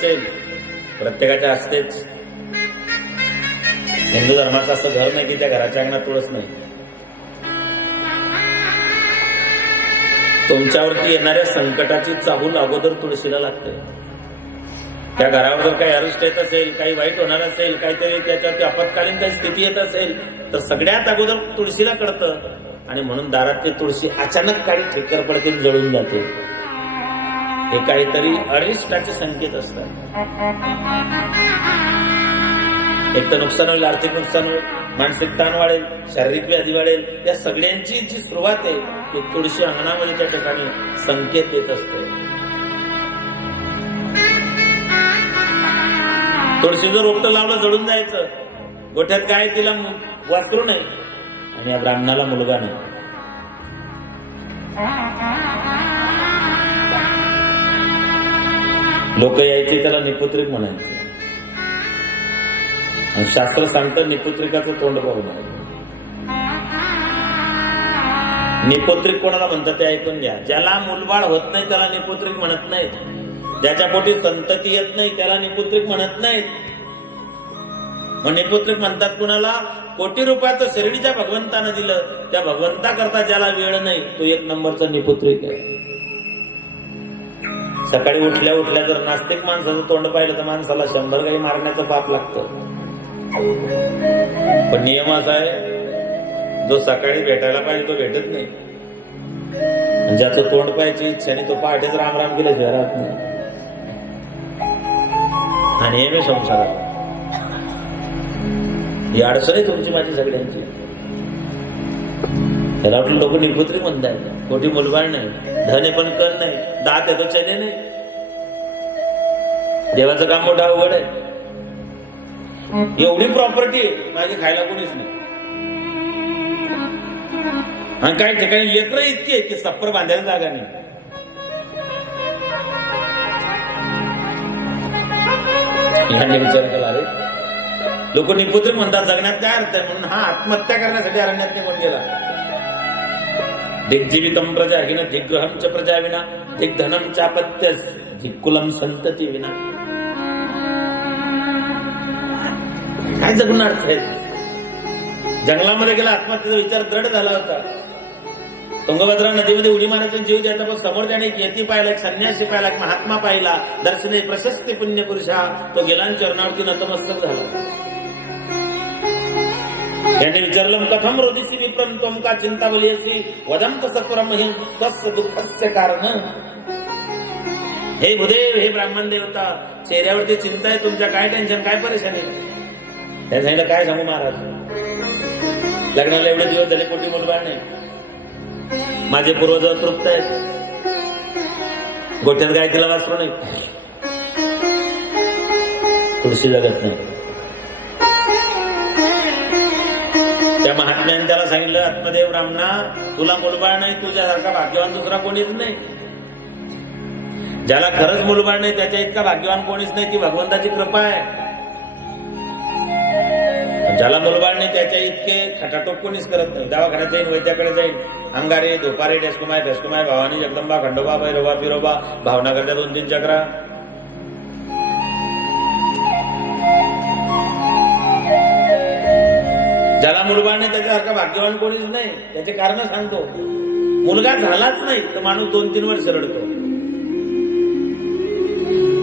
नसेल, प्रत्येकाच्या असतेच. हिंदू धर्माचं असं घर नाही की त्या घराच्या अंगणात तुळस नाही. तुमच्यावरती येणाऱ्या संकटाची चाहूल अगोदर तुळशीला लागते. त्या घरावर जर काही अरिष्ट येत असेल, काही वाईट होणार असेल, काहीतरी त्याच्यात आपत्कालीन काही स्थिती येत असेल तर सगळ्यात अगोदर तुळशीला कळतं. आणि म्हणून दारातली तुळशी अचानक काही ठिक्कर पडते, जळून जाते. हे काहीतरी अरिष्टाचे संकेत असतात. एक तर नुकसान होईल, आर्थिक नुकसान होईल, मानसिक ताण वाढेल, शारीरिक व्याधी वाढेल. या सगळ्यांची जी सुरुवात आहे ती तुळशी अंगणामध्ये त्या ठिकाणी संकेत देत असते. तुळशीचं रोपटं लावलं, जळून जायचं. गोठ्यात काय, तिला वासरू नाही आणि या ब्राह्मणाला मुलगा नाही. लोक यायचे त्याला निपुत्रिक म्हणायचे. आणि शास्त्र सांगतं निपुत्रिकाचं तोंड पाहू नये. निपुत्रिक कोणाला म्हणतात ते ऐकून घ्या. ज्याला मुलबाळ होत नाही त्याला निपुत्रिक म्हणत नाहीत. ज्याच्या पोटी संतती येत नाही त्याला निपुत्रिक म्हणत नाहीत. मग निपुत्रिक म्हणतात कुणाला? कोटी रुपयाचं शिर्डीच्या भगवंतानं दिलं, त्या भगवंताकरता ज्याला वेळ नाही तो एक नंबरचा निपुत्रिक आहे. सकाळी उठल्या उठल्या जर नास्तिक माणसाचं तोंड पाहिलं तर माणसाला 100 गाई मारण्याचं पाप लागतं. पण नियम असा आहे, जो सकाळी भेटायला पाहिजे तो भेटत नाही. ज्याचं तोंड पाहायची इच्छा नाही तो पहाटेच रामराम केल्याशिवाय राहत नाही. आणि हे मी संसारात ही अडचण आहे तुमची माझी सगळ्यांची. त्याला वाटलं लोक निपुत्री म्हणतायत. कोटी मुलबाळ नाही, धने पण कण नाही, दात येतो चने नाही. देवाचं काम मोठं अवघड आहे. एवढी प्रॉपर्टी माझी खायला कोणीच नाही. आणि काही ठिकाणी लेकरं इतके की सप्पर बांधायला जागा नाही. यांनी विचार केला, अरे लोक निपुत्री म्हणतात, जगण्यात काय अर्थ आहे? म्हणून हा आत्महत्या करण्यासाठी अरण्यात निघून गेला. दिग्जीवितम प्रजा विना, दिग्ग्रहम च प्रजा विना, दिग्धनम चापत्य, दिक्कुलम संतती विना. काय जगून अर्थ आहे? जंगलामध्ये गेला, आत्महत्येचा विचार दृढ झाला होता. तुंगभद्रा नदीमध्ये उडी मारायचा जीव द्यायचा, पण समोर त्याने एक यती पाहिला, एक संन्यासी पाहिला, एक महात्मा पाहिला. दर्शने प्रशस्ती पुण्य पुरुषा. तो गेला चरणावरती नतमस्तक झाला. याने विचारलं, कथम रोदिसी विप्रम त्वम का चिंतावली असी वदंत सत्वरम हि स्वस्य दुःखस्य कारण. हे भूदेव, हे ब्राह्मण देवता, चेहऱ्यावरती चिंता आहे तुमच्या, काय टेन्शन, काय परेशानी? त्या सांगितलं, काय सांगू महाराज, लग्नाला एवढे दिवस झाले, कोटी मुलबाळ नाही, माझे पूर्वज तृप्त आहेत, गोठ्यात गायकीला वासरू नाही, तुळशी जगत नाही. त्या महात्म्याने त्याला सांगितलं, आत्मदेव ब्राह्मणा, तुला मुलबाळ नाही, तुझ्यासारखा भाग्यवान दुसरा कोणीच नाही. ज्याला खरंच मुलबाळ नाही त्याच्या इतका भाग्यवान कोणीच नाही. ती भगवंताची कृपा आहे. ज्याला मुलबाळ नाही त्याच्या इतके खटाटोप कोणीच करत नाही. दवाखान्यात जाईन, वैद्याकडे जाईन, अंगारे, धोपारे, डेस्कुमाय, फेस्कुमाय, भवानी, जगदंबा, खंडोबा, भैरोबा, पिरोबा, भावनगरच्या 2-3 चक्रा. ज्याला मुलबाळ नाही त्याच्यासारखा भाग्यवान कोणीच नाही. त्याचे कारण सांगतो. मुलगा झालाच नाही तर माणूस 2-3 वर्ष रडतो.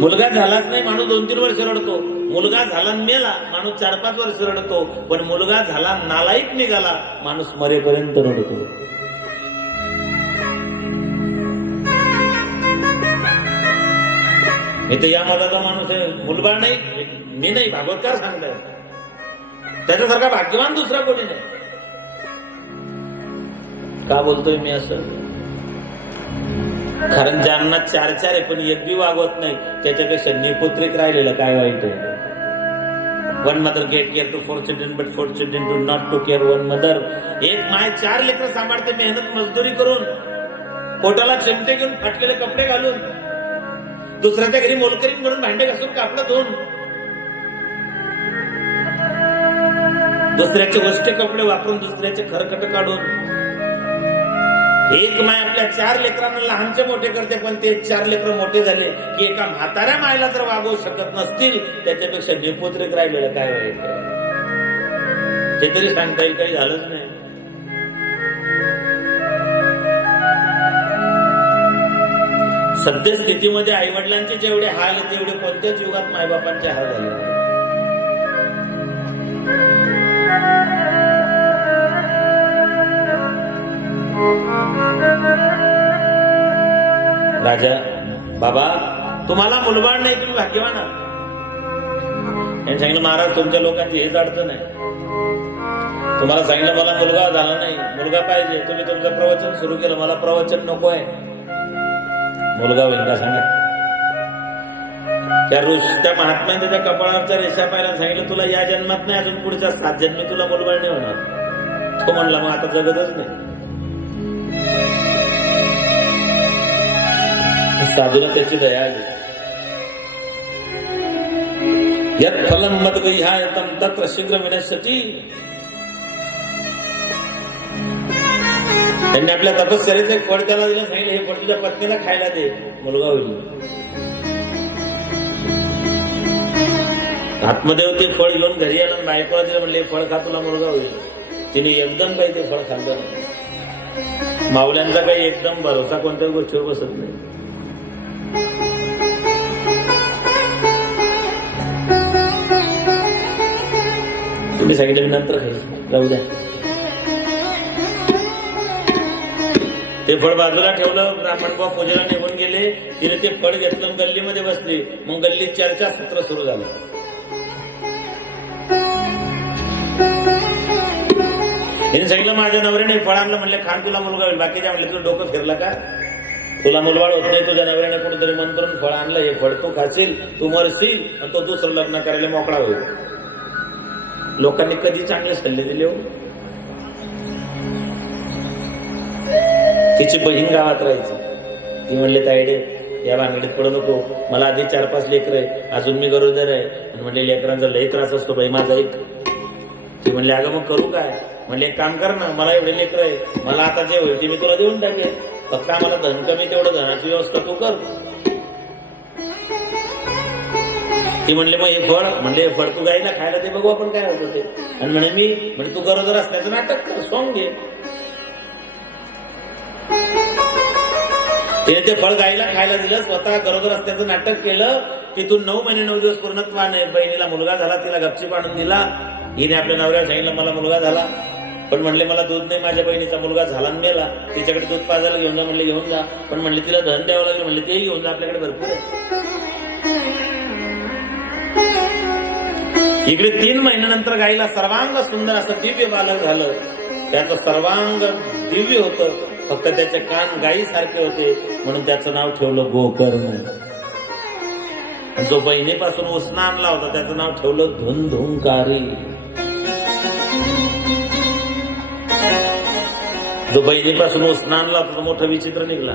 मुलगा झालाच नाही माणूस 2-3 वर्ष रडतो. मुलगा झाला मेला माणूस 4-5 वर्ष रडतो. पण मुलगा झाला नालायक निघाला माणूस मरेपर्यंत रडतो. इथे या मताचा माणूस आहे, मुलबाळ नाही, मी नाही, भागवतकार सांगताय, त्याच्यासारखा भाग्यवान दुसरा कोणी नाही. का बोलतोय मी असं? कारण ज्यांना 4-4 आहे पण एक बी वागवत नाही त्याच्यापेक्षा निपुत्रिक राहिलेलं काय वाईट आहे. One mother get care to 4 children but 4 children do not to care one mother. एक माय 4 लेकरं सांभाळते मेहनत मजदुरी करून, पोटाला चिमटे घेऊन, फाटलेले कपडे घालून, दुसऱ्याच्या घरी मोलकरीन म्हणून भांडे घासून, कापड धुवून, दुसऱ्याचे वस्ते कपडे वापरून, दुसऱ्याचे खरकट काढून, एक माय आपल्या 4 लेकरांना लहानचे मोठे करते, पण ते 4 लेकर मोठे झाले की एका म्हाताऱ्या मायला जर वागवू शकत नसतील, त्याच्यापेक्षा निपुत्रिक राहिलेलं काय वाईट आहे? ते तरी सांगता येईल, काही झालंच नाही. सद्यस्थितीमध्ये आईवडिलांचे जेवढे हाल आहेत तेवढे कोणत्याच युगात मायबापांचे हाल झाले नाही. राजा, बाबा तुम्हाला मुलबाळ नाही, तुम्ही भाग्यवान आहात. यांनी सांगितलं, महाराज तुमच्या लोकांची हेच अडचण आहे. तुम्हाला सांगितलं मला मुलगा झाला नाही, मुलगा पाहिजे, तुम्ही तुमचं प्रवचन सुरू केलं, मला प्रवचन नको आहे. मुलगा होईल का सांगा? त्या महात्म्याने त्याच्या कपाळावरच्या रेषा पाहिला, सांगितलं तुला या जन्मात नाही, अजून पुढच्या 7 जन्मी तुला मुलबाळ नाही होणार. तो म्हणला मग आता जगतच नाही. साधूला त्याची दया आली. यत् फलं मद्गह्यायतं तत्र शीघ्र विनश्यति. त्यांनी आपल्या तपश्चर्येचं एक फळ त्याला दिलं, सांगितलं हे फळ तुझ्या पत्नीला खायला दे, मुलगा होईल. आत्मदेव ते फळ घेऊन घरी आलं, बायकोला दिलं, म्हणले फळ खा तुला मुलगा होईल. तिने एकदम काही ते फळ खाल्लं. माऊल्यांचा काही एकदम भरोसा कोणत्याच गोष्टीवर बसत नाही. तुम्ही सांगितलं नंतर खाईल, राहू द्या. ते फळ बाजूला ठेवलं, ब्राह्मणभाऊ पूजेला निघून गेले. तिने ते फळ घेतलं, गल्लीमध्ये बसली. मग गल्लीत चर्चासत्र सुरू झालं. हिने सांगितलं माझ्या नवऱ्याने फळ आणलं, म्हणले खान तुला मुलगा होईल. बाकीच्या म्हणले तुझं डोकं फिरलं का? तुला मुलबाळ होत नाही, तुझ्या नवऱ्याने कुठेतरी मंत्रून फळ आणलं, हे फळ तू खाशील, तू मरशील आणि तो दुसरं लग्न करायला मोकळा होईल. लोकांनी कधी चांगले सल्ले दिले हो. तिची बहीण गावात राहायची. ती म्हणले तायडे या भानगडीत पडू नको, मला आधी 4-5 लेकर आहे, अजून मी गरोदर आहे. आणि म्हणले लेकरांचा लय त्रास असतो बाई माझा एक. ती म्हणले अगं मग करू काय? म्हणले एक काम कर ना, मला एवढे लेकर आहे, मला आता जे होईल ते मी तुला देऊन टाकेल, फक्त आम्हाला धन कमी, तेवढं धनाची व्यवस्था तू कर. ती म्हणले मग हे फळ, म्हणले हे फळ तू गायला खायला ते बघू आपण काय होतं ते. आणि म्हणे मी म्हणजे तू गरोदर असल्याचं नाटक कर, सोंग घे. तिने ते फळ गायला खायला दिलं, स्वतः गरोदर असल्याचं नाटक केलं. तिथून 9 महिने 9 दिवस पूर्णत्वाने बहिणीला मुलगा झाला. तिला गपचीप आणून दिला. हिने आपल्या नवऱ्याला सांगितलं मला मुलगा झाला, पण म्हणले मला दूध नाही, माझ्या बहिणीचा मुलगा झाला आणि मेला, तिच्याकडे दूध पाजायला घेऊन जा. म्हणले घेऊन जा, पण म्हणले तिला धन द्यावं लागेल. म्हणले तेही घेऊन जा, आपल्याकडे भरपूर आहे. इकडे 3 महिन्यानंतर गाईला सर्वांग सुंदर असं दिव्य बालक झालं. त्याचं सर्वांग दिव्य होतं, फक्त त्याचे कान गायीसारखे होते, म्हणून त्याचं नाव ठेवलं गोकर्ण. जो बहिणीपासून उसना आणला होता त्याचं नाव ठेवलं धुंधुंकारी. जो बहिणीपासून उसना आणला होता तो मोठं विचित्र निघला.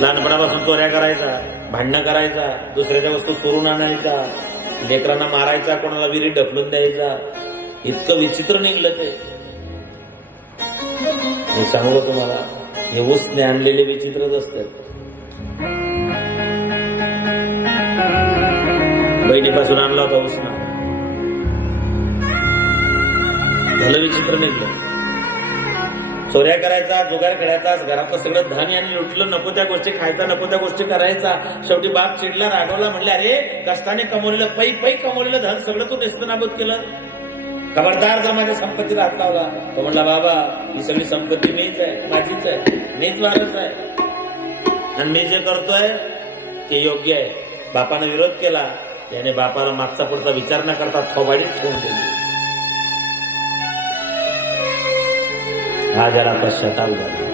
लहानपणापासून चोऱ्या करायचा, भांडणं करायचा, दुसऱ्याच्या वस्तू चोरून आणायचा, लेकरांना मारायचा, कोणाला विहिरीत ढकलून द्यायचा, इतकं विचित्र निघलं ते. मी सांगू तुम्हाला, हे उसने आणलेले विचित्रच असतात. बहिणीपासून आणला होता उसना, झालं विचित्र निघलं. चोऱ्या करायचा, जुगार खेळायचा, घरातलं सगळं धान्य आणि लुटलं, नको त्या गोष्टी खायचा, नको त्या गोष्टी करायचा. शेवटी बाप चिडला, रागवला, म्हणले अरे कष्टाने कमवलेलं, पै कमवलेलं धन सगळं तू नेस्तनाबूत केलं, खबरदार जर माझ्या संपत्तीला हात लावला. तो म्हणला बाबा ही सगळी संपत्ती मीच आहे, माझीच आहे, मीच वारस आहे, आणि मी जे करतोय ते योग्य आहे. बापाने विरोध केला, याने बापाला मागचा पुढचा विचार न करता थोबाडीत ठेवून दिली. हा ज्याला पश्चाताप झाला.